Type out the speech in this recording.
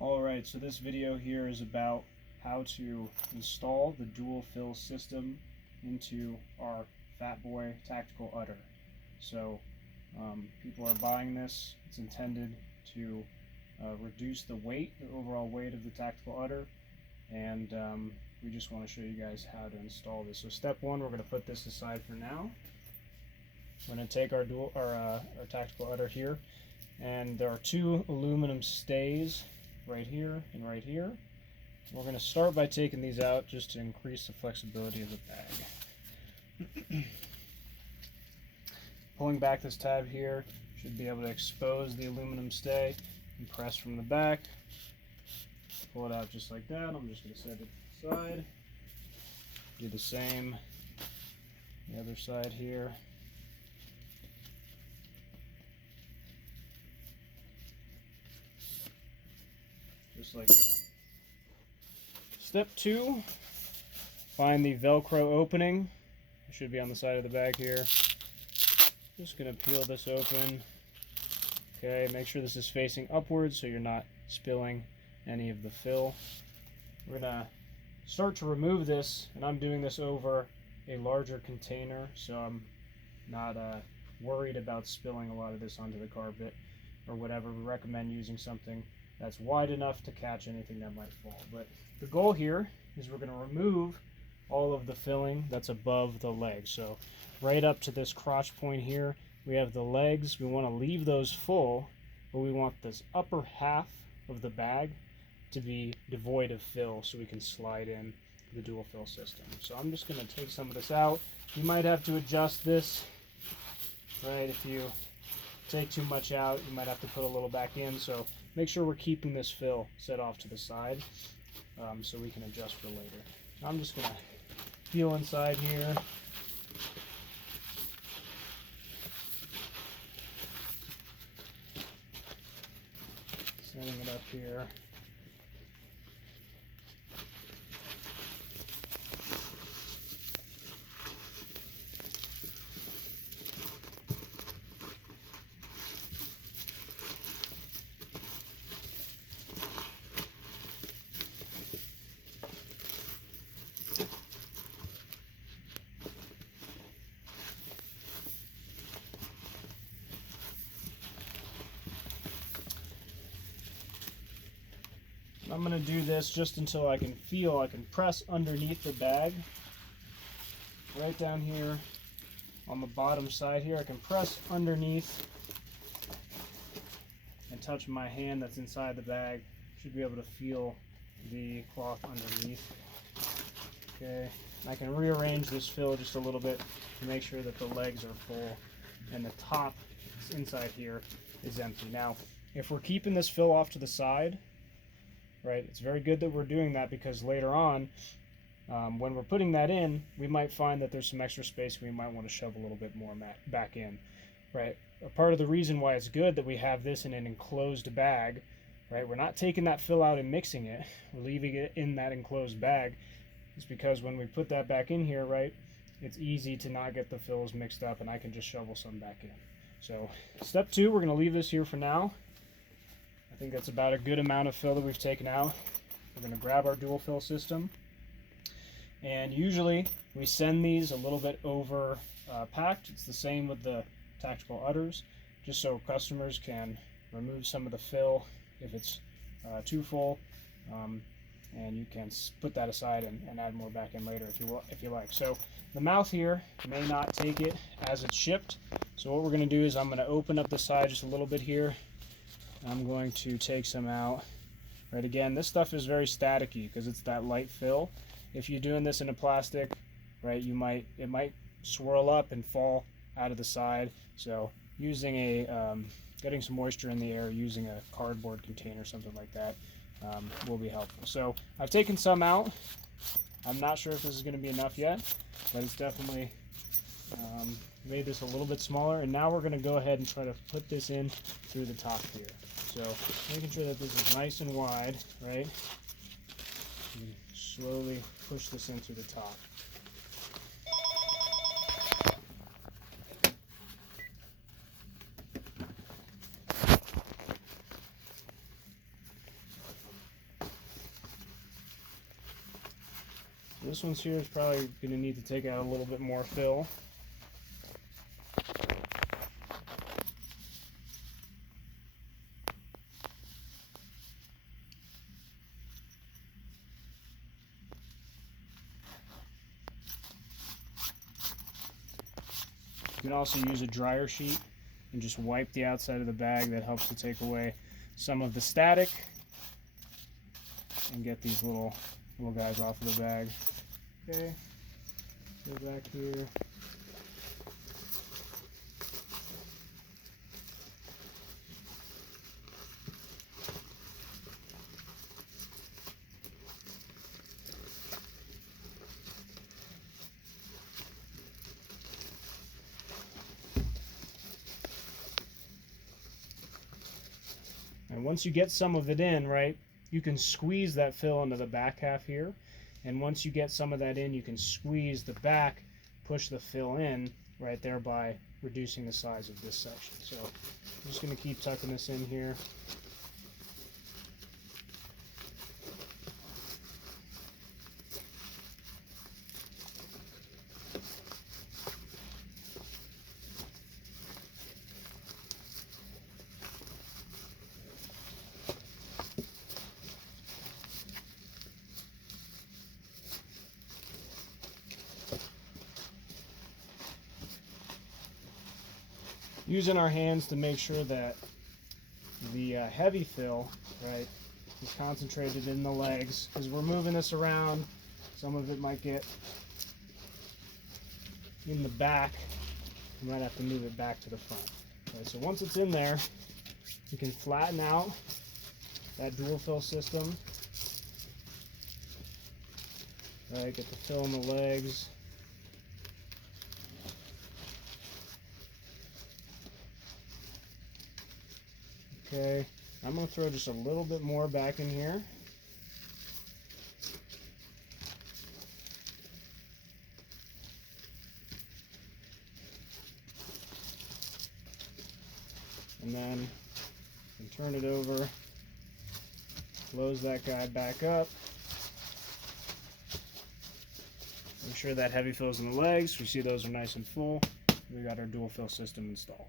Alright, so this video here is about how to install the dual fill system into our Fat Boy Tactical Udder. So people are buying this. It's intended to reduce the weight, the overall weight of the tactical udder, and we just want to show you guys how to install this. So step one, we're going to put this aside for now. We're going to take our tactical udder here, and there are two aluminum stays right here and right here. We're going to start by taking these out just to increase the flexibility of the bag. Pulling back this tab here should be able to expose the aluminum stay and press from the back. Pull it out just like that. I'm just going to set it aside. Do the same the other side here. Just like that. Step two, find the Velcro opening. It should be on the side of the bag here. Just going to peel this open. Okay, make sure this is facing upwards so you're not spilling any of the fill. We're going to start to remove this, and I'm doing this over a larger container, so I'm not worried about spilling a lot of this onto the carpet or whatever. We recommend using something that's wide enough to catch anything that might fall. But the goal here is we're going to remove all of the filling that's above the legs. So right up to this crotch point here, we have the legs. We want to leave those full, but we want this upper half of the bag to be devoid of fill so we can slide in the dual fill system. So I'm just going to take some of this out. You might have to adjust this, right? If you take too much out, you might have to put a little back in. So make sure we're keeping this fill set off to the side so we can adjust for later. I'm just going to feel inside here. Setting it up here. I'm going to do this just until I can press underneath the bag. Right down here on the bottom side here, I can press underneath and touch my hand that's inside the bag. Should be able to feel the cloth underneath. Okay, and I can rearrange this fill just a little bit to make sure that the legs are full and the top inside here is empty. Now, if we're keeping this fill off to the side, right, it's very good that we're doing that, because later on, when we're putting that in, we might find that there's some extra space we might want to shove a little bit more back in, right? A part of the reason why it's good that we have this in an enclosed bag, right, we're not taking that fill out and mixing it, we're leaving it in that enclosed bag, is because when we put that back in here, right, it's easy to not get the fills mixed up, and I can just shovel some back in. So step two, we're going to leave this here for now. I think that's about a good amount of fill that we've taken out. We're going to grab our dual fill system, and usually we send these a little bit over packed. It's the same with the tactical udders, just so customers can remove some of the fill if it's too full, and you can put that aside and add more back in later if you like. So the mouth here may not take it as it's shipped, so what we're going to do is I'm going to open up the side just a little bit here. I'm going to take some out. Right, again, this stuff is very staticky because it's that light fill. If you're doing this in a plastic, right, it might swirl up and fall out of the side. So using getting some moisture in the air, using a cardboard container, something like that, will be helpful. So I've taken some out. I'm not sure if this is going to be enough yet, but it's definitely made this a little bit smaller. And now we're going to go ahead and try to put this in through the top here. So making sure that this is nice and wide, right? And slowly push this in through the top. This one's here is probably going to need to take out a little bit more fill. You can also use a dryer sheet and just wipe the outside of the bag. That helps to take away some of the static and get these little guys off of the bag. Okay, go back here. And once you get some of it in, right, you can squeeze that fill into the back half here. And once you get some of that in, you can squeeze the back, push the fill in, right, thereby reducing the size of this section. So I'm just going to keep tucking this in here. Using our hands to make sure that the heavy fill, right, is concentrated in the legs, because we're moving this around. Some of it might get in the back. You might have to move it back to the front. Okay, so once it's in there, you can flatten out that dual fill system. Right, get the fill in the legs. Okay, I'm going to throw just a little bit more back in here. And then you can turn it over, close that guy back up. Make sure that heavy fills in the legs. We see those are nice and full. We got our dual fill system installed.